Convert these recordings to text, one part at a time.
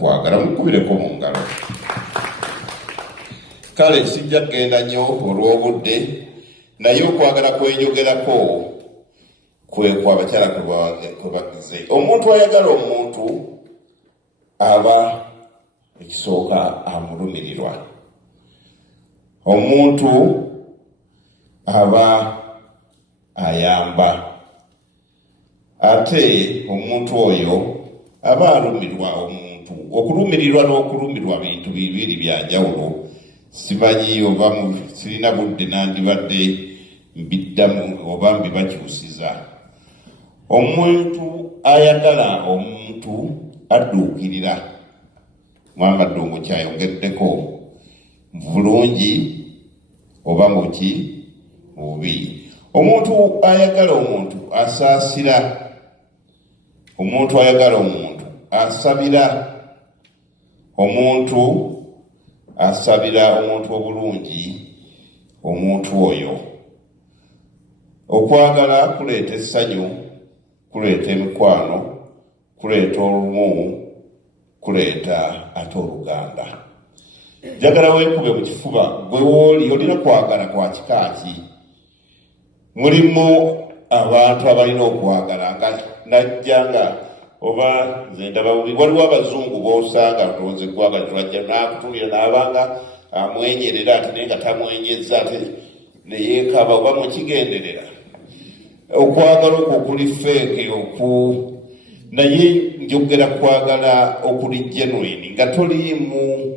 okwagala mukubireko mu ngalo. Kale sijja kgenda nnyo olw'obudde, naye okwagala kwenjogerako kwekwa abakyala kwe bagize. Omuntu ayagala omuntu aba ekisooka amulumirirwa. Omuntu aba ayamba, ate omuntu oyo aba alumirwa. Omuntu okulumirirwa n'okulumirwa bintu bibiri bya njawulo. Simanyi oba sirina budde nandibadde mbiddamu oba mbibakyusiza. Omuntu ayagala omuntu adduukirira. Mwamba Ddungu kyayongeddeko bulungi oba muki bubi. Omuntu ayagala omuntu asaasira. Omuntu ayagala omuntu asabira. Omuntu asabira omuntu obulungi. Omuntu oyo okwagala kuleeta essanyu, kuleeta emikwano, kuleeta olumu, kuleeta ate oluganda. Njagala weekube mu kifuba gwe wooli olina kwagala kwa kikaaki. Mulimu abantu abalina okwagala nga najjanga oba nze ndaba bubi. Waliwo abazungu b'osanga ntonze eggwanga tulajja n'akutulira n'abanga amwenyerera ate naye nga tamwenyeza ate neyeekaba oba mukigenderera. Okwagala okwo kuli feeke naye njogera kwagala okuli genuine nga toliimu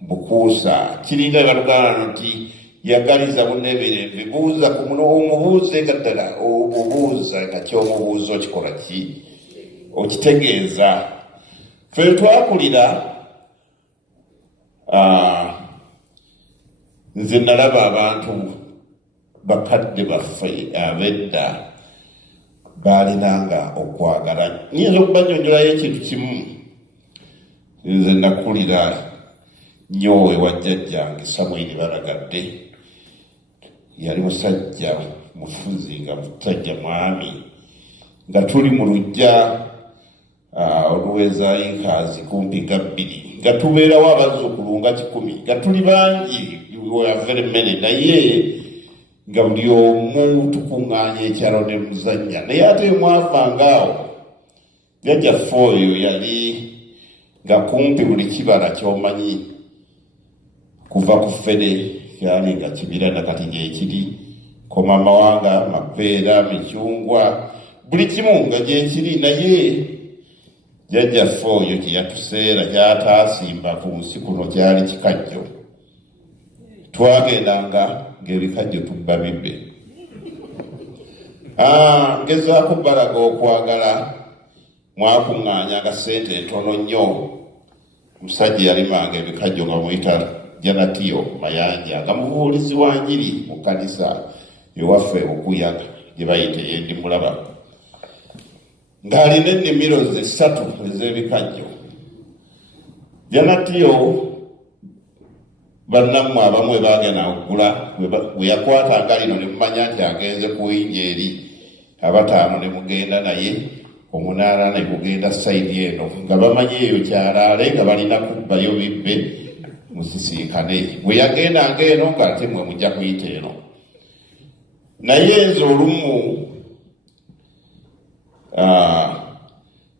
bukuusa. Kiringa balugana nti yagaliza munneemirembe, buuza ku muno omubuuze nga ddala omubuuza nga kyomubuuza okikola ki okitegeeza. Ffe twakulira nze nalaba abantu bakadde baffe ab'edda baalinanga okwagala. Nyinza okubanyonjolayo ekintu kimu. Nze nakulira nnyo ewa jjajjange Samwiri Baragadde. Yali musajja mufuzi nga musajja mwami, nga tuli mu luggya oluweza yinkaazi kumpi nga 2, nga tubeerawo abazzukulu nga 10, nga tuli bangi weyavere emmere, naye nga buli omu tukuŋŋaanya ekyalo ne muzannya. Naye ate mwavangaawo jjajjaffe oyo yali nga kumpi buli kibala ky'omanyi kuva ku ffere kyali nga kibira nakati gyekiri, koma amawanga, mapeera, micungwa, buli kimu nga gyekiri. Naye jjajjaffe oyo kyeyatuseera kyataasimba ku nsi kuno kyali kikajjo. Twagendanga ng'ebikajjo tubba bibbe. Ngezaako balaga okwagala mwakuŋŋaanyanga ssente ntono nnyo. Omusajja yalimanga ebikajjo nga muyita Janatiyo Mayanja, nga mubuulizi wa njiri mu kkanisa ewaffe okuyaga gye bayita eyendi mulaba, ng'alina ennimiro ze 3 ez'ebikajjo. Janatiyo bannammwe abamu we baagenda okugula bwe yakwatanga lino ne mumanya nti agenze kuyinja eri, 5 ne mugenda naye, 8 ne mugenda sayidi eno, nga bamanyi eyo kyalaale nga balina kubbayo bibbe musisinkane. Bwe yagendanga eno ng'ate mwe mujja kuyita eno. Naye nze olumu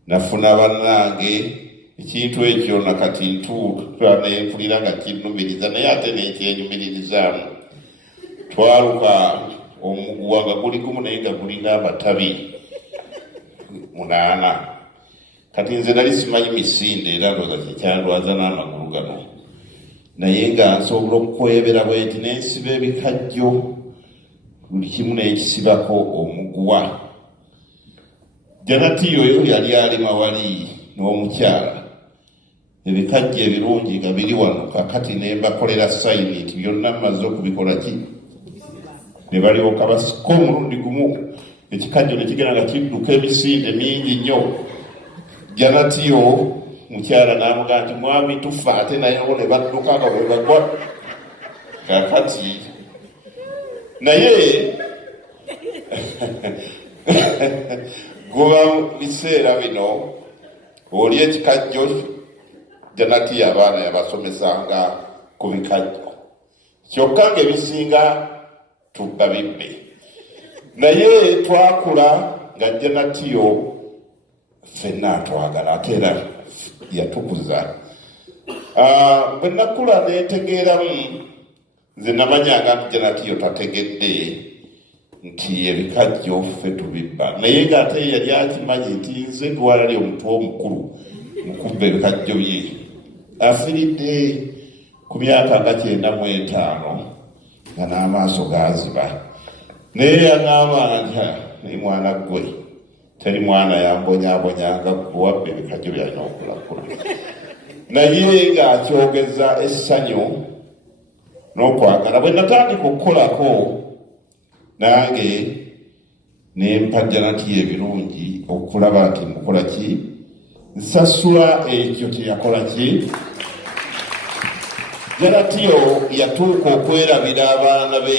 nafuna bannange ekintu ekyo nakati ntuula nempulira nga kinnumiriza, naye ate nekyenyumiririzaamu. Twaluka omuguwa nga guli gumu naye nga gulina amatabi 8. Kati nze nali simanyi misinde era ndowooza kyekyandwaza n'amagulu gano, naye nga nsobola okukwebera bwenti nensiba ebikajjo buli kimu n'ekisibako omuguwa. Janatiyo oyo yali alima wali n'omukyala, ebikajjo ebirungi nga biri wano, kakati ne mbakolera sayini nti byonna mmaze okubikola ki, ne balyoka basika omulundi gumu ekikajjo ne kigenda nga kidduka emisinde mingi nnyo. Janatiyo mukyala n'amugaa nti mwami tufa, ate nayewo ne badduka nga bwe bagwa. Kakati naye guba biseera bino oli ekikajjo Janati abaana yabasomesanga ku bikajjo kyokka ng'ebisinga tugabibbe naye twakula nga Janatiyo ffenna atwagala ate era yatukuza. Bwe nakula neetegeeramu nze namanyanga nti Janatiyo tategedde nti ebikajjo ffe tubibba naye ng'ate yali akimanyi nti nze dwalali omuntu omukulu mukubba ebikajjo bye. Afiridde ku myaka nga 95 nga n'amaaso gaziba naye yaŋŋamba nti naye mwana gwe teri mwana yambonyabonyanga kuwabba ebikajjo byalina okulakula naye ng'akyogeza essanyu n'okwagala. Bwe natandika okukolako nange nempa Janatiyo ebirungi okulaba nti mukola ki nsasula ekyo kyeyakola ki. Janatiyo yatuuka okwerabira abaana be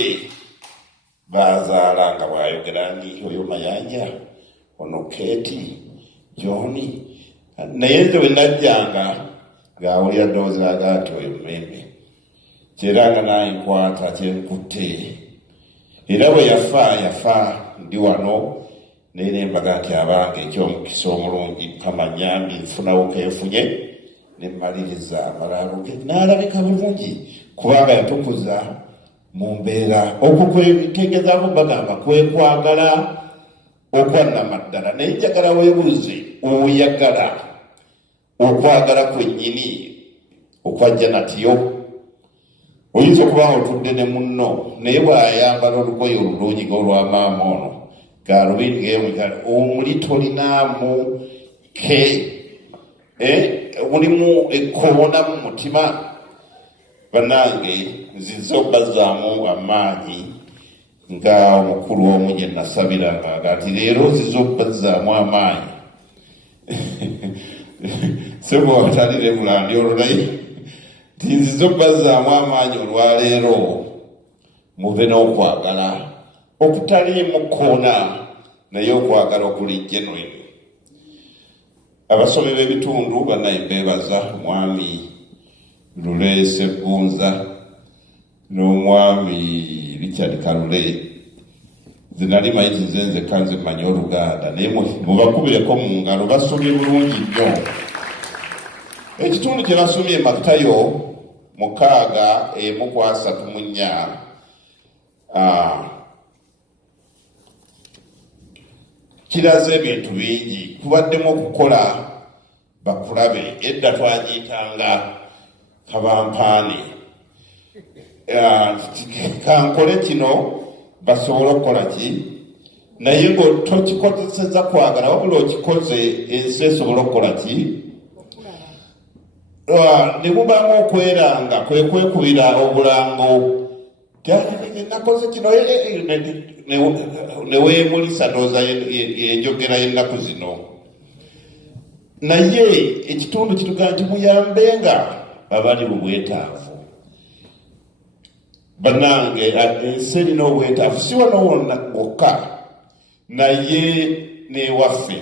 bazaala nga bwayogera nti oyo Mayanja ono Keeti Jooni naye nze bwe najjanga ng'awulira ddoboozi laga nti oyo mmemme kyera nga nankwata kyenkutte era bwe yafa ndi wano naye nembaga nti abange ekyomukisa omulungi Mukama nnyambi nfunawo kenfunye nemmaliriza amalaalo ge n'alabika bulungi kubanga yatukuza mu mbeera okwo kwetegezaako bagamba kwekwagala okwannamaddala. Naye njagala weebuuze oyagala okwagala kwennyini okwa Janatiyo. Oyinza okuba otudde ne munno naye bw'ayambala olugoye olulungi ng'olwamaama ono galubingeemugala omuli tolinaamu ke mulimu ekkoona mu mutima. Bannange nzize obbazaamu amaanyi nga omukulu omu gye nasabiranga nti leero nzize obbazaamu amaanyi sebo watalire bulandi olulayi nti nzize obbazaamu amaanyi olwaleero mube n'okwagala okutaliimu kkoona naye okwagala okuli genuine. Abasomi b'ebitundu bannaye mbeebaza omwami Lule Ssegunza n'omwami Richard Kalule. Nze nali manyi nze kanze mmanyi Oluganda naye mubakubireko mu ngalo basomye bulungi nnyo. Ekitundu kye basomye Matayo 6:1-4 kiraze ebintu bingi kubaddemu okukola bakulabe. Edda twagiyitanga kabampaani kankole kino basobole okukola ki naye ng'otokikozeseza kwagala wabula okikoze ensi esobole okukola ki. Ne mubanga okweranga kwe kwekubira obulango nakoze kino ne weemulisa ndowooza yenjogera y'ennaku zino. Naye ekitundu kitugamba nti muyambenga abali mu bwetaavu. Bannange ensi erina obwetaavu si wano wonna gwokka naye n'ewaffe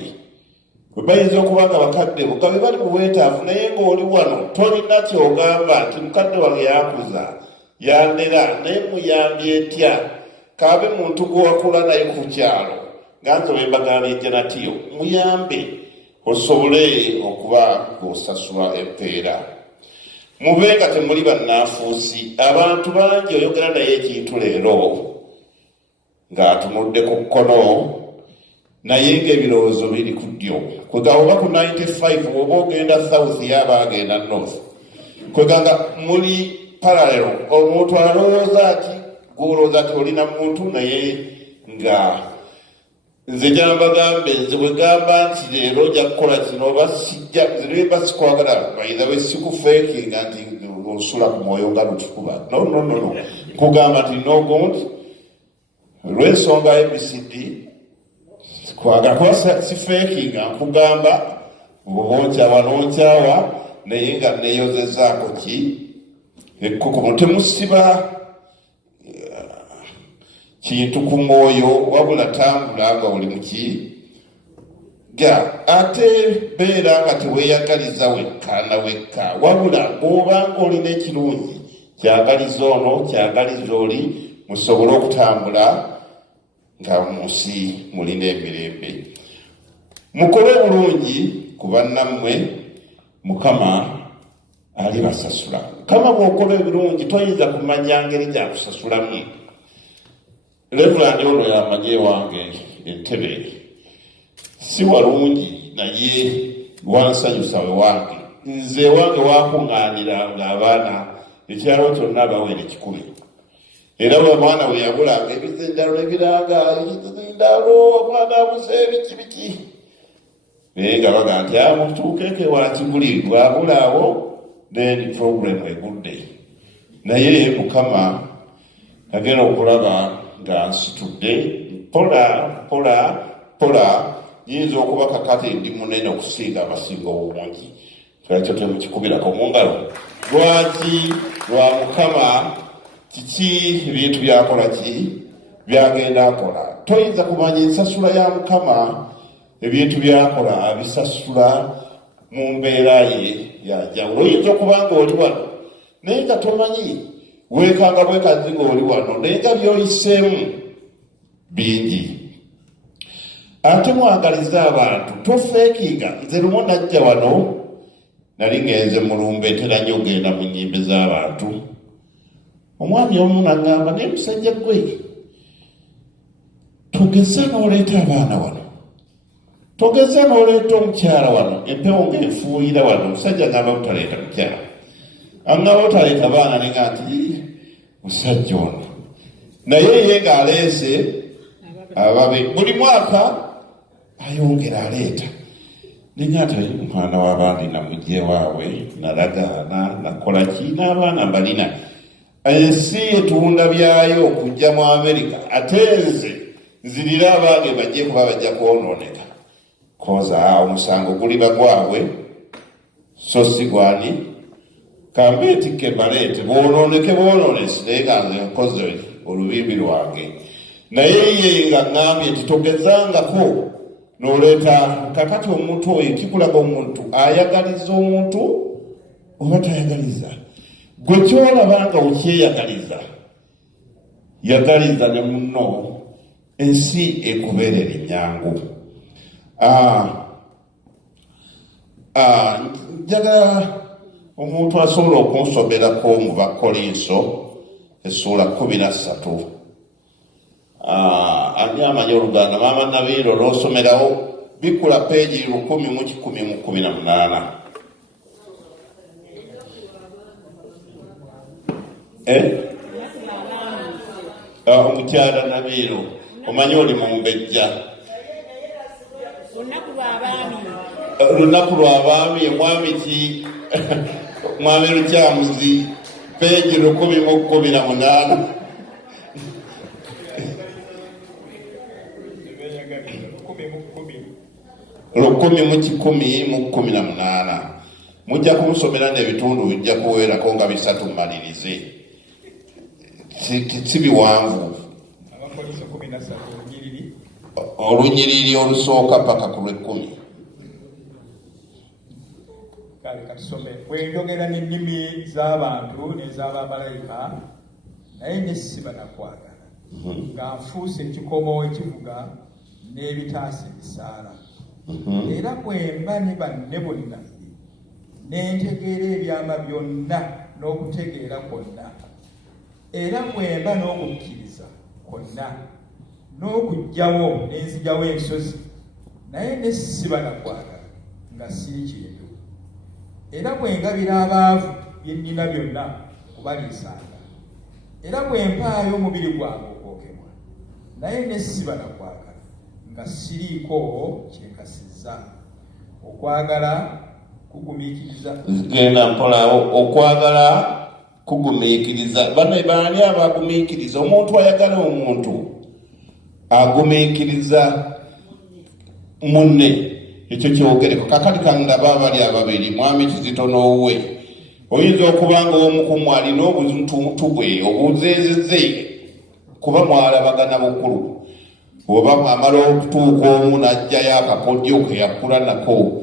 bwe bayinza okuba nga bakadde bugabe bali mu bwetaavu naye ng'oli wano tolina kyogamba nti mukadde wange yakuza yandera naye muyambye etya kaabe muntu gwe wakula naye ku kyalo nga nze bwe mbagambye Janatiyo muyambe osobole okuba ng'osasula empeera. Mube nga temuli bannaafuusi. Abantu bangi oyogera naye ekintu leero ng'atunudde ku kkono naye ng'ebirowoozo biri ku ddyo. Kwega oba ku 95 oba ogenda south yaba agenda north. Kweganga muli parallel. Omuntu alowooza ati gwolowooza ati olina muntu naye nga nze gyambagambe nze bwe gamba nti leero ojja kukola kino oba sijja nze basikwagala bayinza bwe sikufeekinga nti osula ku mwoyo nga lutukuba no nkugamba nti nogundi olw'ensonga ABCD kwagala kuba sifeekinga nkugamba obonkyawa nonkyawa naye nga neeyozezaako ki ekkukumu temusiba kintu ku mwoyo wabula tambula nga oli muki ate beera nga teweeyagaliza wekka na wekka, wabula bw'obanga olina ekirungi kyagaliza ono kyagaliza oli, musobole okutambula nga mu nsi mulina emirembe. Mukole bulungi ku bannammwe, Mukama alibasasula. Mukama bw'okola ebirungi toyinza kumanya ngeri gyakusasulamu. Reverand ono yamanye wange entebe si walungi naye wansanyusa wange. Nze wange wakuŋŋaanira ng'abaana ekyalo kyonna abawera 100. Era bwe mwana we yabulanga ebizindalo nebiranga ebizindalo omwana abuze biki naye nga baga nti mutuukeke wakiguli bwabulaawo then problem egudde. Naye Mukama agenda okulaba nga nsitudde pola yinza okuba kakati ndi munene okusinga abasinga obungi. Twakyo temukikubirako mu ngalo. Lwaki? Lwa Mukama kiki ebintu byakola ki byagenda akola. Toyinza kumanya ensasula ya Mukama ebintu byakola abisasula mu mbeera ye yanjawulo. Oyinza okuba nga oli wano naye nga tomanyi, weekanga bwekazi ng'oli wano naye nga byoyiseemu bingi. Ate mwagaliza abantu, tofeekinga. Nze lumu najja wano nali ngenze mulumbe tera nnyo ogenda mu nnyimbe z'abantu. Omwami omu n'aŋŋamba, naye musajja gwe togeza n'oleeta abaana wano, togeza n'oleeta omukyala wano, empewo ng'enfuuyira wano. Omusajja ngamba butaleeta mukyala, aŋŋamba butaleeta baana, nenga nti musajja ono naye ye ng'aleese ababe buli mwaka ayongera aleeta. Nenga ati omwana w'abandi namugye waabwe nalagaana nakola ki n'abaana mbalina. Ensi etunda byayo okujja mu Amerika, ate nze nzirira abange bajje kuba bajja kwonooneka. Koza omusango guli bagwabwe so si gwani kambe etikke baleete boonooneke boonoonesi naye nga nze nkoze olubimbi lwange. Naye ye nga ŋŋambye nti togezangako n'oleeta. Kakati omuntu oyo kikulaga omuntu ayagaliza omuntu oba tayagaliza. Gwe kyolaba nga okyeyagaliza, yagaliza ne munno, ensi ekubeerera ennyangu. Njagala omuntu asobola okunsomerako mu Bakolinso essuula 13. Ani amanyi Oluganda? Maama Nabiiro n'osomerawo bikula peegi 1118. Omukyala Nabiiro omanyi oli Mumbejja. Olunaku lw'Abaami mwami ki? Mwami Lukyamuzi peegi 1118. 1118 mujja kumusomera n'ebitundu bijja kuweerako nga 3 mmalirize. Si biwanvu. Olunyiriri olusooka paka ku lw'10. Kale katusome. Bw'enjogera n'ennimi z'abantu n'ez'ababalayika naye ne siba nakwagala. Nga nfuuse ekikomo ekivuga n'ebitaasa ebisaala. Era bwe mba ne banne bonna ne ntegeera ebyama byonna n'okutegeera kwonna, era bwe mba n'okukkiriza kwonna n'okuggyawo n'enzijawo ensozi, naye ne siba nakwagala nga siri kintu. Era bwe ngabira abaavu bye nnina byonna kubaliisanga, era bwe mpaayo omubiri gwange okwokebwa, naye ne siba nakwagala nga siriiko kyenkasizza. Okwagala kugumiikiriza. Genda mpolawo. Okwagala kugumiikiriza. Bano baani abagumiikiriza? Omuntu ayagala omuntu agumiikiriza munne. Ekyo kyogereko. Kakati kandaba abali ababiri, mwami Kizito n'owuwe. Oyinza okuba nga omu ku mwe alina obuntu bwe obuzeezezze kuba mwalabagana bukulu. oba amala okutuuka omu n'ajjayo akapodyo ke yakula nako,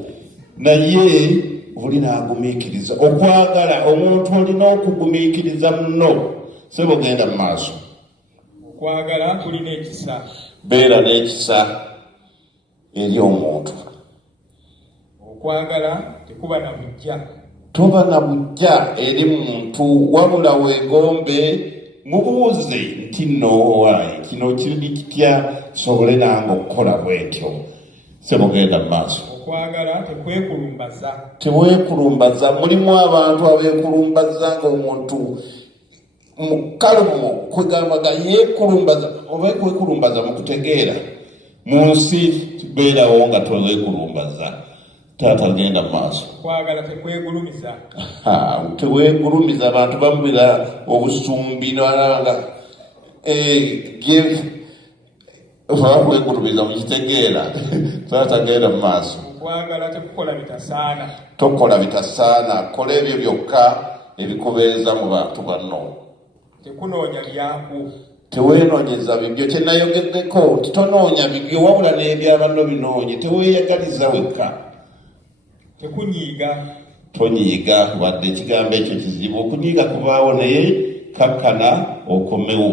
naye oli n'agumiikiriza. Okwagala omuntu olina okugumiikiriza muno, sebo genda mu maaso. Okwagala kulina ekisa. Beera n'ekisa eri omuntu. Okwagala tekuba na bujja. Toba na bujja eri muntu, wabula weegombe mubuuze nti nno waayi kino kiri kitya kisobole nange okukola bwetyo. Sebo genda mu maaso. Okwagala tekwekulumbaza. Teweekulumbaza. Mulimu abantu abeekulumbaza ng'omuntu mukalumu kwegambaga yeekulumbaza. Oba kwekulumbaza mu kutegeera mu nsi beerawo nga toweekulumbaza. Taata genda mu maaso. Okwagala tekwegulumiza. Teweegulumiza. Abantu bamubira obusumbi n'alanga kwegulumiza mu kitegeera. Taata genda mu maaso. Okwagala tekukola bitasaana. Tokola bitasaana. Kola ebyo byokka ebikubeeza mu bantu banno. Tekunoonya byaku. Teweenoonyeza bibyo kye nayogeddeko nti tonoonya bibyo wabula n'ebyabanno binoonye. Teweeyagaliza wekka. Tekunyiiga. Tonyiiga wadde ekigambo ekyo kizibu. Okunyiiga kubaawo naye kakkana okomewo.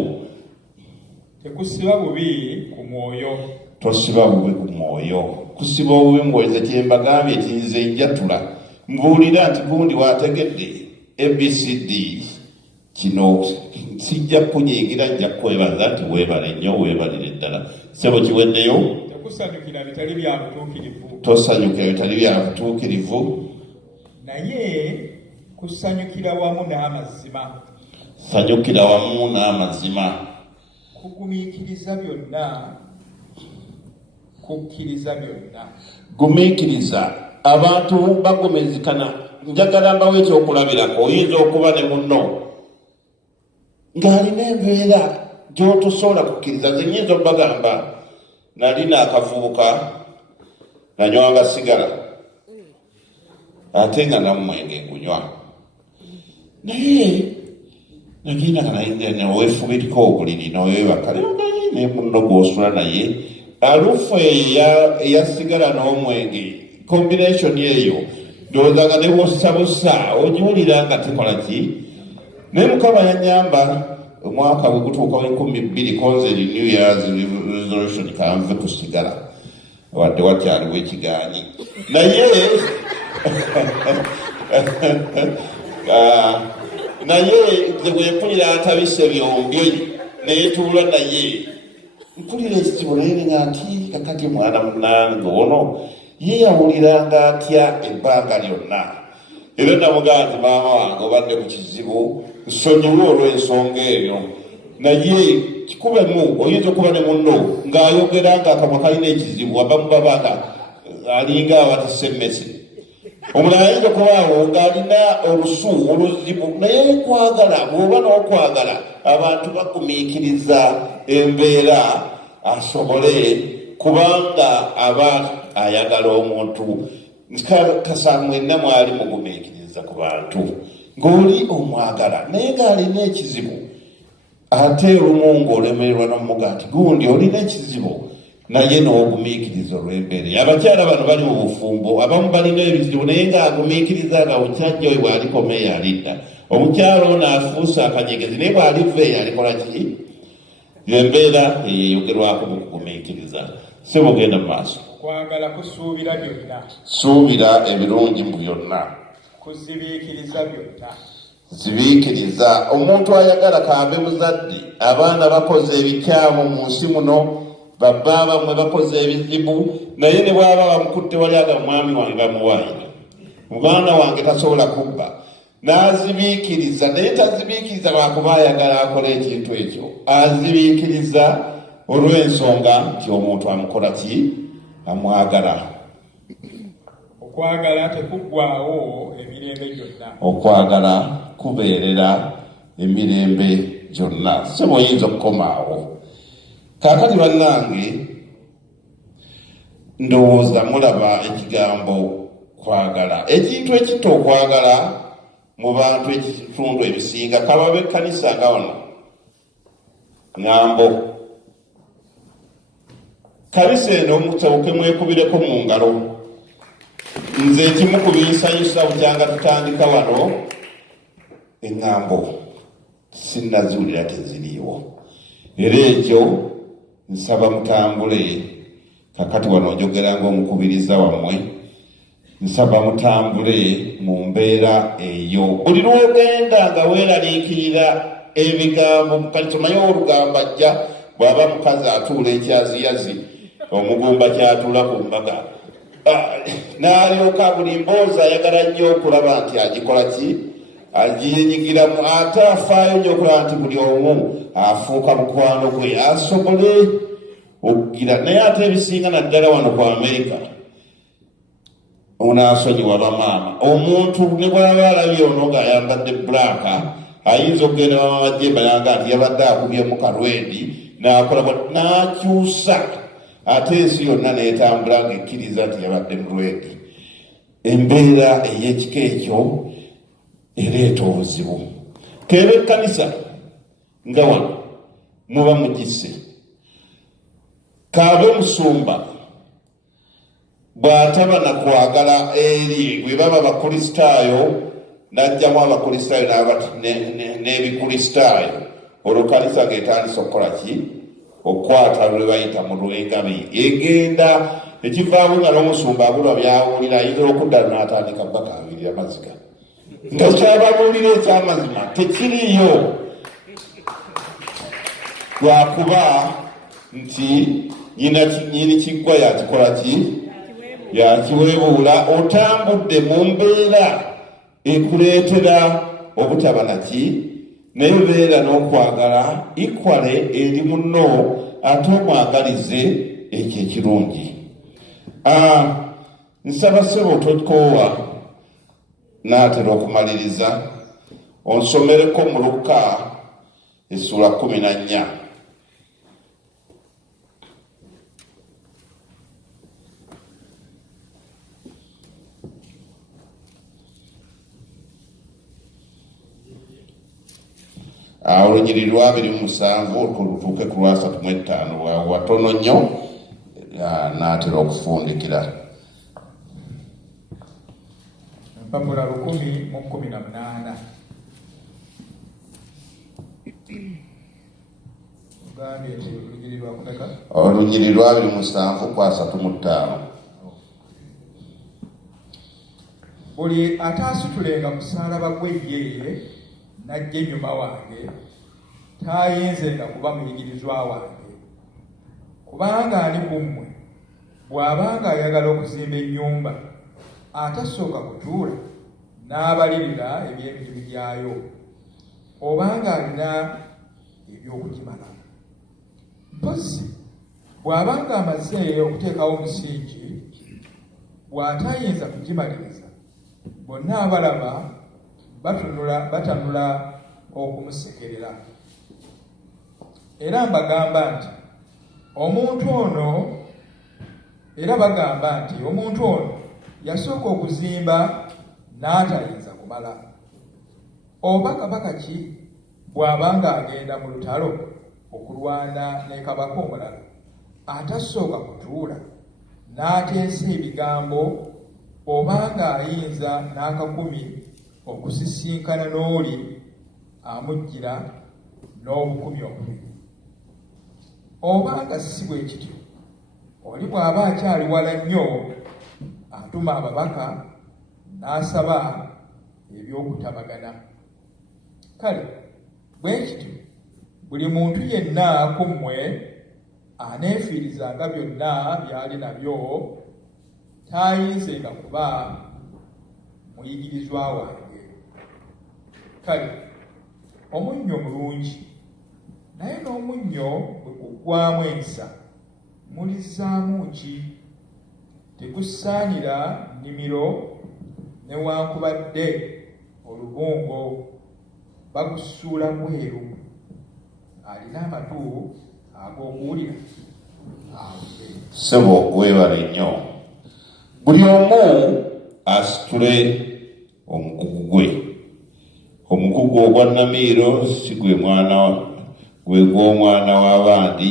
Tekusiba bubi ku mwoyo. Tosiba bubi ku mwoyo. Kusiba obubi mwoyo kye mbagambye kinze njatula. Mbuulira nti gundi wategedde ABCD kino sijja kunyiigira, nja kwebaza nti weebale nnyo, weebalire ddala. Sebo kiweddeyo. Tekusanyukira bitali bya butuukirivu. Tosanyukira bitali bya butuukirivu. Naye kusanyukira wamu n'amazima. Sanyukira wamu n'amazima. Kugumiikiriza byonna. Kukkiriza byonna. Gumiikiriza. Abantu bagumizikana. Njagala mbawo ekyokulabirako. Oyinza okuba ne munno ng'alina embeera gy'otosobola kukkiriza. Nze nnyinza obbagamba nalina akavubuka nanywanga sigala ate nga namwenge gunywa, naye nagenda nga weefubiriko obuliri noyebaka ne munno gw'osula naye alufu eya sigala n'omwenge combination eyo ndowooza nga newosabusa ogiwulira nga tekola ki. Naye Mukama yanyamba omwaka bwe gutuuka w'20 konzeri New Year's resolution kanve ku sigala wadde wakyaliwo ekigaanyi naye bwe mpulira atabise byombyo neetuula naye mpulira ekizibu naye nga nti kakati mwana munange ono yeeyawuliranga atya ebbanga lyonna. Era namugaa nti maama wange obadde ku kizibu nsonyiwe olw'ensonga eyo, naye kikubemu oyinza okuba ne munno ng'ayogera ng'akamwa kalina ekizibu abamu babaga alinga abatise emmese. Omulala ayinza okubaawo ng'alina olusu oluzibu, naye kwagala bw'oba n'okwagala abantu bagumiikiriza embeera asobole kubanga aba ayagala omuntu. Kasa mwenna mwali mugumiikiriza ku bantu ng'oli omwagala naye ng'alina ekizibu, ate olumu ng'olemererwa n'omuga nti gundi olina ekizibu naye n'ogumiikiriza olw'embeera. Abakyala bano bali mu bufumbo, abamu balina ebizibu naye ng'agumiikiriza nga omusajja oyo bw'alikomeeyo alidda. Omukyala ono afuuse akanyegezi naye bw'aliveeyo alikola ki? Embeera eyeyogerwako mu kugumiikiriza. Si mugenda mu maaso. Kwagala kusuubira byonna. Suubira ebirungi mu byonna. Kuzibiikiriza byonna. Zibiikiriza. Omuntu ayagala kaabe muzadde, abaana bakoze ebikyamu mu nsi muno, babba bamwe bakoze ebizibu, naye ne bw'aba bamukutte wali aga mwami wange bamuwaire, muganda wange tasobola kubba, n'azibiikiriza. Naye tazibiikiriza lwakuba ayagala akola ekintu ekyo, azibiikiriza olw'ensonga nti omuntu amukola ki? Amwagala. Okwagala tekuggwaawo emirembe gyonna. Okwagala kubeerera emirembe gyonna. Si muyinza okukomaawo. Kaakati bannange, ndowooza mulaba ekigambo kwagala. Ekintu ekitto okwagala mu bantu ekitundu ebisinga, kababe ekkanisa nga wano ŋŋambo Kalisa eno mutawuke mwekubireko mu ngalo. Nze ekimu ku binsanyusa bukyanga tutandika wano eŋŋambo sinnaziwulira teziriiwo. Era ekyo nsaba mutambule, kakati wano njogera ng'omukubiriza wammwe, nsaba mutambule mu mbeera eyo. Buli lwogenda nga weeraliikirira ebigambo mukalisomayo olugamba ajja bw'aba mukazi atuula ekyaziyazi omugumba kyatuula ku mbaga n'alyoka buli mboozi ayagala nnyo okulaba nti agikola ki agiyenyigiramu, ate afaayo nnyo okulaba nti buli omu afuuka mukwano gwe asobole okugira. Naye ate ebisinga naddala wano ku Amerika onaasonyiwa bamaama, omuntu ne bw'aba alabye ono ng'ayambadde bbulaaka ayinza okugenda bamamajjemba nanga nti yabadde akubye mu kalwendi n'akola n'akyusa, ate ensi yonna neetambula ng'ekkiriza nti yabadde mulwendi. Embeera ey'ekika ekyo ereeta obuzibu. Keeba ekkanisa nga wano muba mugisse, kaabe musumba bw'ataba na kwagala eri bwe baba abakristaayo n'ajjamu abakristaayo n'ebikristaayo, olwo kanisa ng'etandisa okukola ki? Okukwata lwe bayita mu lwengabi. Egenda ekivaamu nga n'omusumba abulwa byawulira ayinza okudda n'atandika bakaabirira maziga nga kyababuulira ekyamazima tekiriiyo, lwakuba nti nyini kiggwa yakikola ki? Yakiweebuula. Otambudde mu mbeera ekuleetera obutaba naki, naye beera n'okwagala ikwale eri munno ate omwagalize ekyo ekirungi. Nsaba ssebo tokoowa n'atera okumaliriza onsomereko mu Luka essula 14. Olunyiri lwa 27 olutuuke ku lwa 35 watono nnyo n'atera okufundikira. Mpapula 10:18. Olunyiri lwa 27:35. Buli ataasitulenga musaalaba gwe ye n'ajja ennyuma wange taayinzenga kuba muyigirizwa wange. Kubanga ani ku mmwe bw'abanga ayagala okuzimba ennyumba atasooka kutuula n'abalirira eby'emirimu gyayo, obanga alina eby'okugimala? Mpozzi bw'abanga amaze okuteekawo omusingi, bw'atayinza kugimaliriza, bonna abalaba batanula okumusekerera. Era bagamba nti omuntu ono yasooka okuzimba n'atayinza kumala. Oba kabaka ki bw'abanga agenda mu lutalo okulwana ne kabaka omulala atasooka kutuula n'ateesa ebigambo, obanga ayinza n'akakumi okusisinkana n'oli amujjira n'obukumi 2. Obanga si bwe kityo, oli bw'aba akyali wala nnyo atuma ababaka n'asaba eby'okutabagana. Kale bwe kityo buli muntu yenna ku mmwe aneefiirizanga byonna by'ali nabyo taayinzenga kuba muyigirizwa wange. Kale omunnyo mulungi, naye n'omunnyo bwe guggwaamu ensa mulizzaamu ki? Tegusaanira nnimiro newankubadde olubungo, bagusuula bweru. Alina amatu ag'okuwulira awulire. Ssebo weebale nnyo. Buli omu asitule omugugu gwe. Omugugu ogwa Namiiro si gwe gw'omwana w'abandi,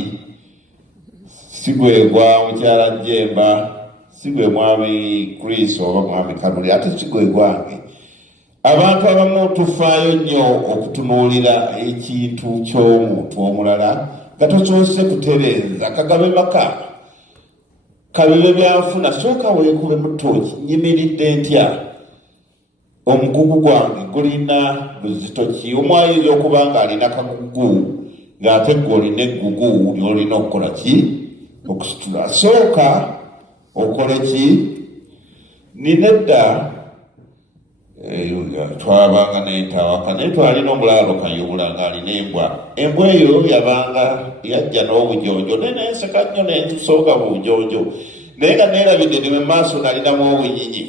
sigwe gwa mukyala Jemba, sigwe mwami Chris oba mwami Kamuli, ate sigwe gwange. Abantu abamu tufaayo nnyo okutunuulira ekintu ky'omuntu omulala nga tosoose kutereeza kagabe maka kabibe byanfuna sooka weekube mu ttooki nyimiridde ntya omugugu gwange gulina buzito ki omwayinza okuba nga alina kagugu ng'ate gwe olina eggugu lyolina okukola ki okusitula sooka okole ki nina edda twabanga n'entawaka naye twalina omulaalo kayubula ng'alina embwa eyo yabanga yajja n'obujonjo nenenseka nnyo nentusooka bujonjo naye nga neerabidde ndi mu maaso nalinamu obunyinyi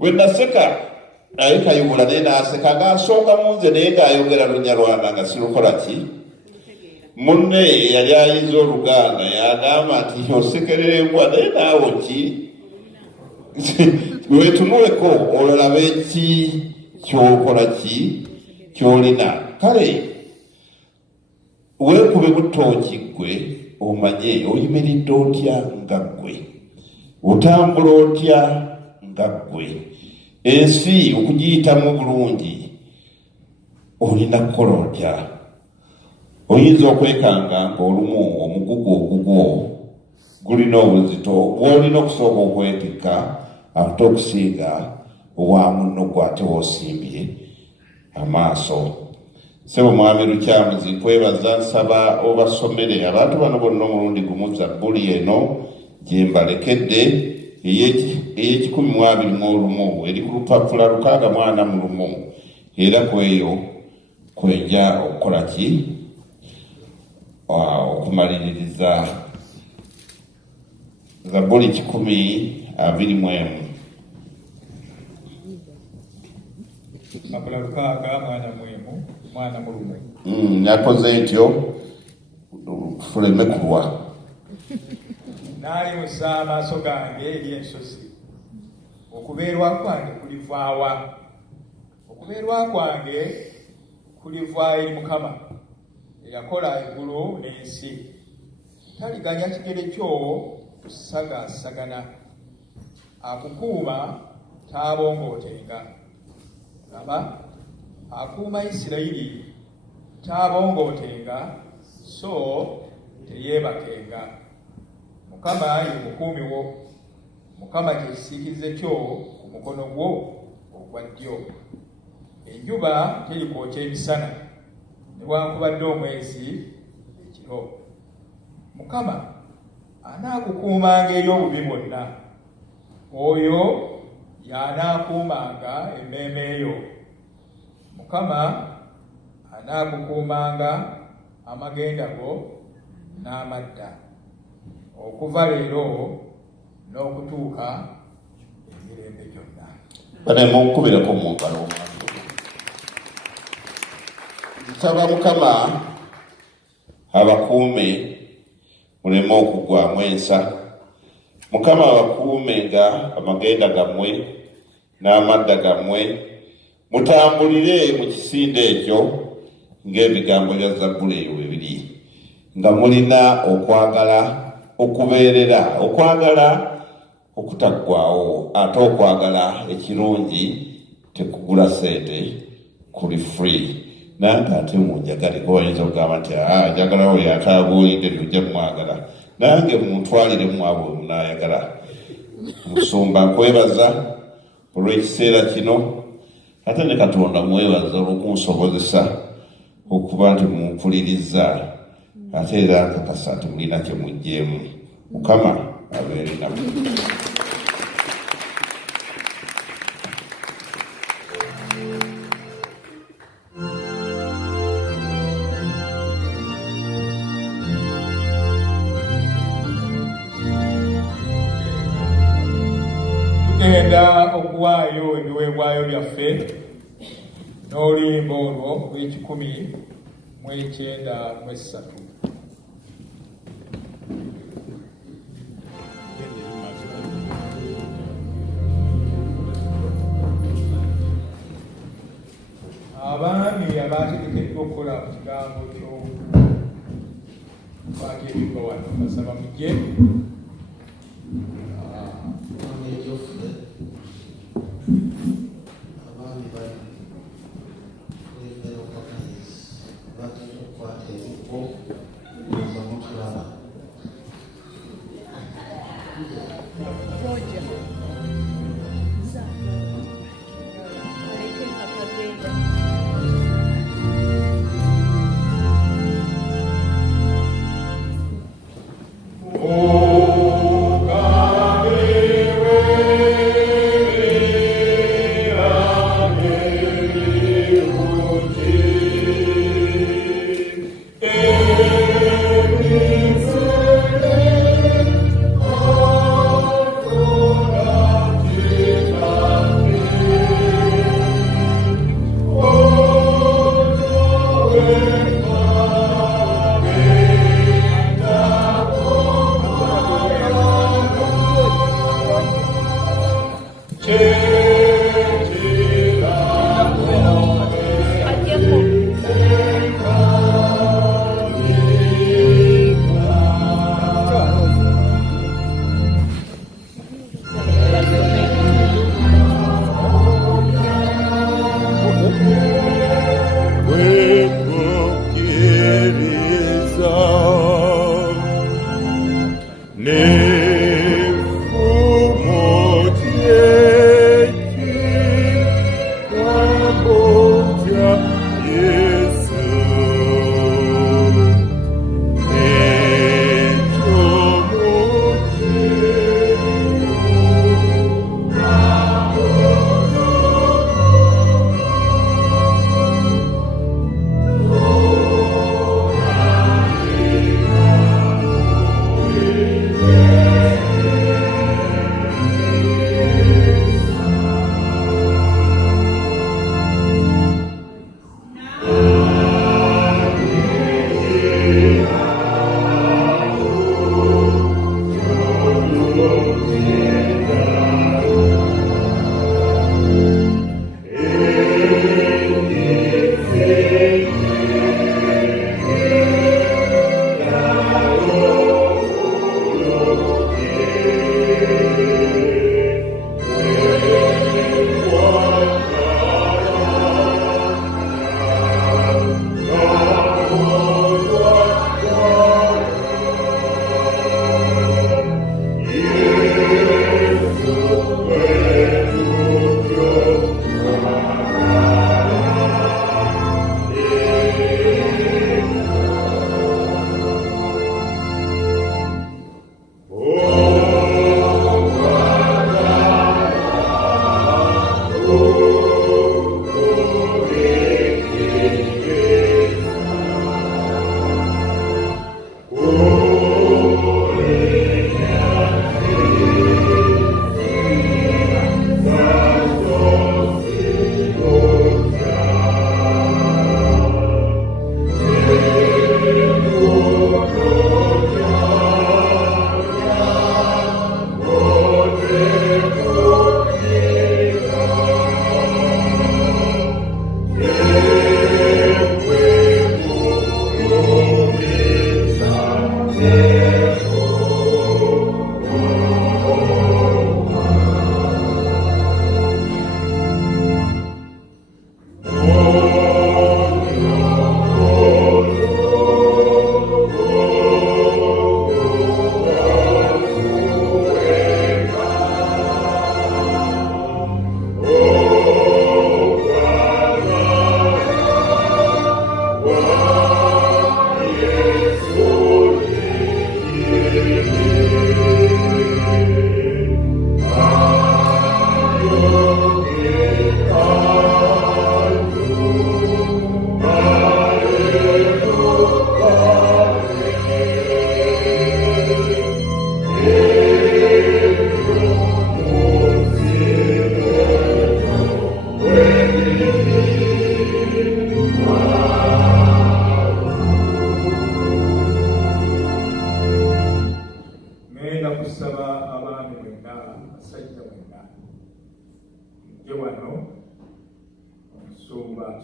we naseka naye kayubula naye naaseka ng'asooka mu nze naye ng'ayogera Lunyarwanda nga sirukola ki munne yali ayinza Oluganda yagamba nti osekerera embwa naye naawe ki wetunuleko olalabe ki kyokola ki kyolina kale weekube mu ttooki gwe omanye oyimiridde otya nga ggwe otambula otya nga ggwe ensi okugiyitamu bulungi olina kukola otya oyinza okwekanga ng'olumu omugugu ogugwo gulina obuzito bw'olina okusooka okwetikka ate okusinga obwa munno gwe ate woosimbye amaaso Ssebo Mwami Lukyamuzi nkwebaza nsaba obasomere abantu bano bonna omulundi gumu Zabbuli eno gye mbalekedde ey'Ekikumi eri ku lupapula 641 era kweyo kwenja okukola ki okumaliririza Zabbuli 10:21 Mapula Lukaaga mwana mulume nakoze ntyo fuleme kulwa naali musa amaaso gange eri ensozi okubeerwa kwange kulivaawa okubeerwa kwange kuliva eri Mukama eyakola eggulu n'ensi taliganya kigere kyo kusagaasagana akukuuma taabongootenga laba akuuma Isirayiri taabongootenga so teyeebakenga Mukama ye mukuumi wo Mukama kye kisiikirize kyo ku mukono gwo ogwa ddyo enjuba terikookya emisana newankubadde omwezi ekiro Mukama anaakukuumanga eri obubi bwonna oyo y'anaakuumanga emmeeme yo Mukama anaakukuumanga amagenda go n'amadda okuva leero n'okutuuka emirembe gyonna bane munkubireko mu ngalo nsaba Mukama abakuume muleme okugwamu ensa Mukama abakuume nga amagenda gammwe n'amadda gammwe mutambulire mu kisinde ekyo ng'ebigambo bya Zabbuli eyo bwe biri nga mulina okwagala okubeerera okwagala okutaggwaawo ate okwagala ekirungi tekugula sente kuli free nange ate munjagale goyinza okugamba nti njagala oyo ataabuulidde tujja mwagala nange muntwaliremu abo munaayagala Musumba nkwebaza olw'ekiseera kino ate ne Katonda mwebaza olw'okunsobozesa okuba nti mumpuliriza ate era nkakasa nti mulina kye mugjeemu Mukama abeere nammwe tugenda okuwaayo ebiweebwayo byaffe n'oluyimba olwo lw'Ekikumi-mu-9-3 abaami abategekeddwa okukola ku kigambo Paki ebibwa wano basaba mujje.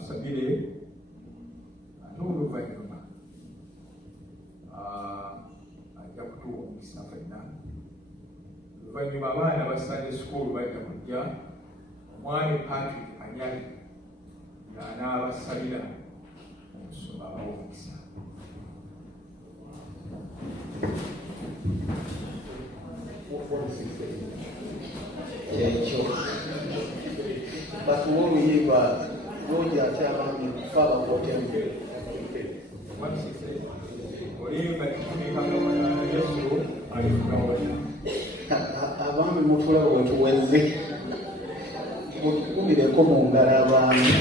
tusabire ate oluvannyuma oluvannyuma abaana ba Sunday school bajja kujja omwami Patrick Anyali y'anaabasabira omusoma abawa omukisa. ekyo batuwa oluyimba lwogi ate abaami kufa abakotembe olimba kikumikamana Yesu alikugawana abaami mutulaba wetuweze mutukumireko mu ngalo abaami.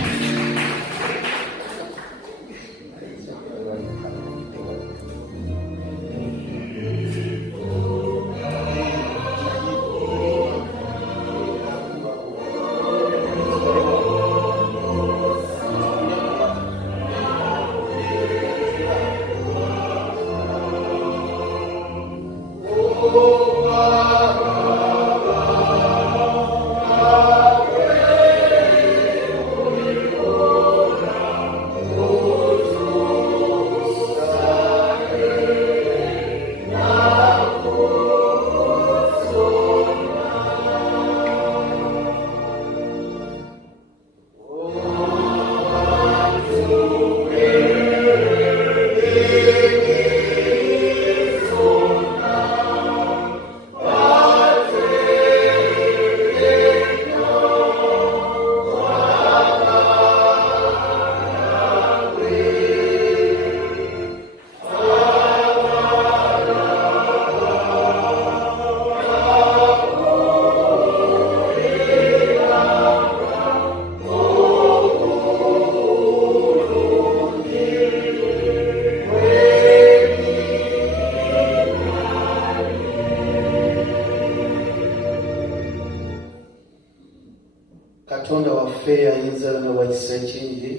Katonda waffe ayinza n'owakisa ekingi,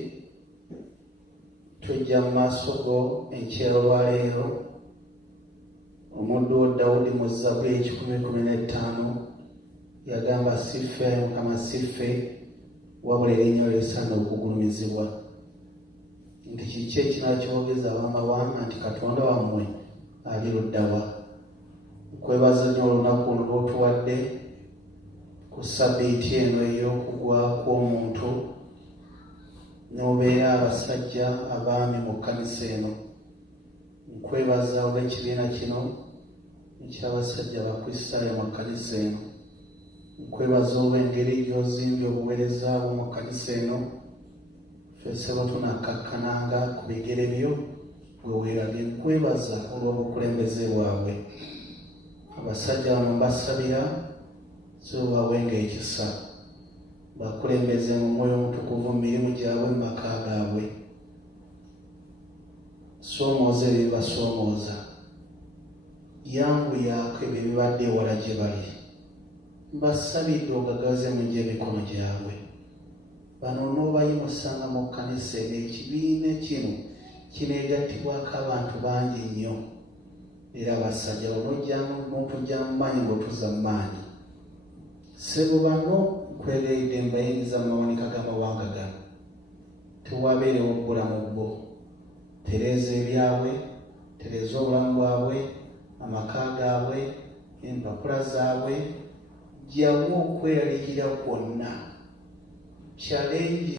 tujja mu maaso go enkyero lwaleero. Omuddu wo Dawudi mu Zabbuli 115 yagamba siffe Ayi Mukama siffe, wabula erinnya lyo lisaana okugulumizibwa. Nti kiki ekinakyogeza abamawanga nti Katonda wammwe ali ludda wa? Nkwebaza nnyo olunaku luno lw'otuwadde ku Ssabbiiti eno ey'okugwa kw'omuntu, n'obeera abasajja abaami mu kkanisa eno. Nkwebaza olw'ekibiina kino eky'abasajja abakristaayo mu kkanisa eno. Nkwebaza olw'engeri gy'ozimbye obuweereza bwo mu kkanisa eno. Ffese bwe tunakkakkananga ku bigere byo bwe weerabye. Nkwebaza olw'obukulembeze bwabwe. Abasajja bano mbasabira zibawenga ekisa, bakulembeze mu Mwoyo Omutukuvu mu mirimu gyabwe mu maka gaabwe. Soomooza ebyo basoomooza, yanguyaako ebyo ebibadde ewala gye bali. Mbasabidde ogagaze mu gy'emikono gyabwe. Bano n'obayimusanga mu kkanisa eno, ekibiina kino kineegattibwako abantu bangi nnyo, era abasajja n'otujja mu maanyi ng'otuza mu maanyi. Ssebo bano nkwegayiridde mbayingiza mu mawanika g'amawanga gano, tewabeerewo obulamu bwo. Tereeza ebyabwe, tereeza obulamu bwabwe, amaka gaabwe, empapula zaabwe, gyamu okweraliikirira kwonna. Challenge